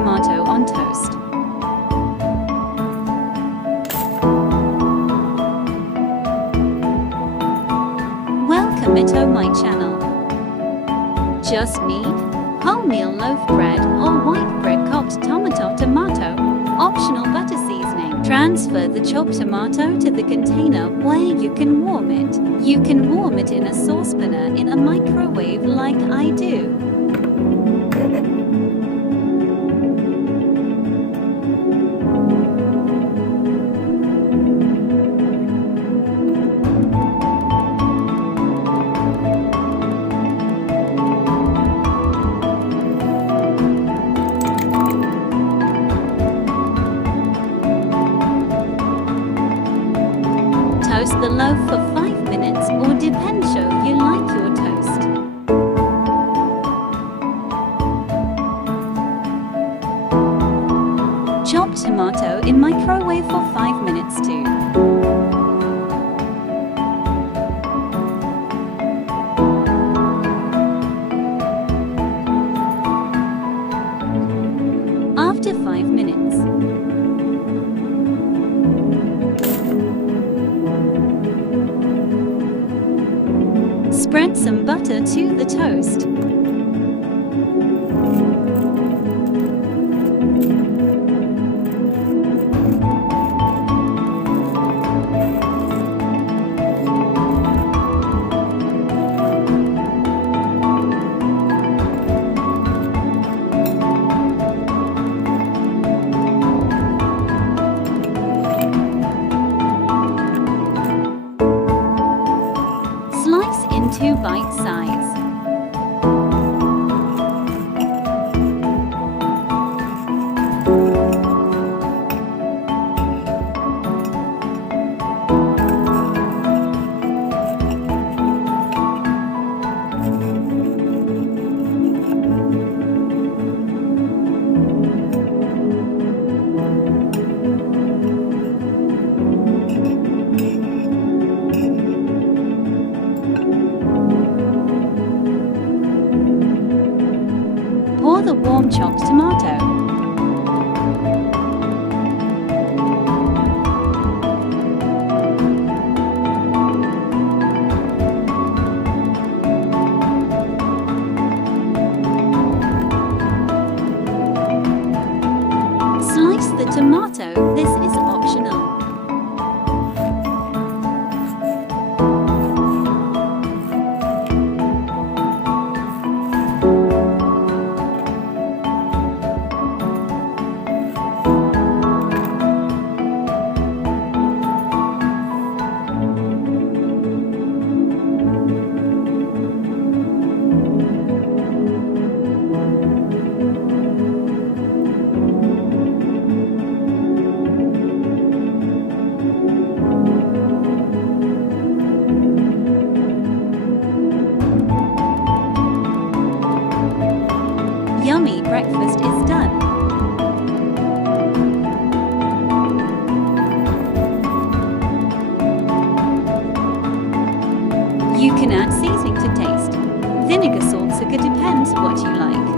tomato on toast. Welcome to my channel. Just need wholemeal loaf bread or white bread, cooked tomato, optional butter seasoning. Transfer the chopped tomato to the container where you can warm it. You can warm it in a saucepan or in a microwave like I do. Toast the loaf for 5 minutes, or depends how you like your toast. Chop tomato in microwave for 5 minutes too. After 5 minutes, spread some butter to the toast. Slice into bite size. Pour the warm chopped tomato. Slice the tomato. This is optional. Yummy breakfast is done. You can add seasoning to taste. Vinegar, salt, sugar, depends what you like.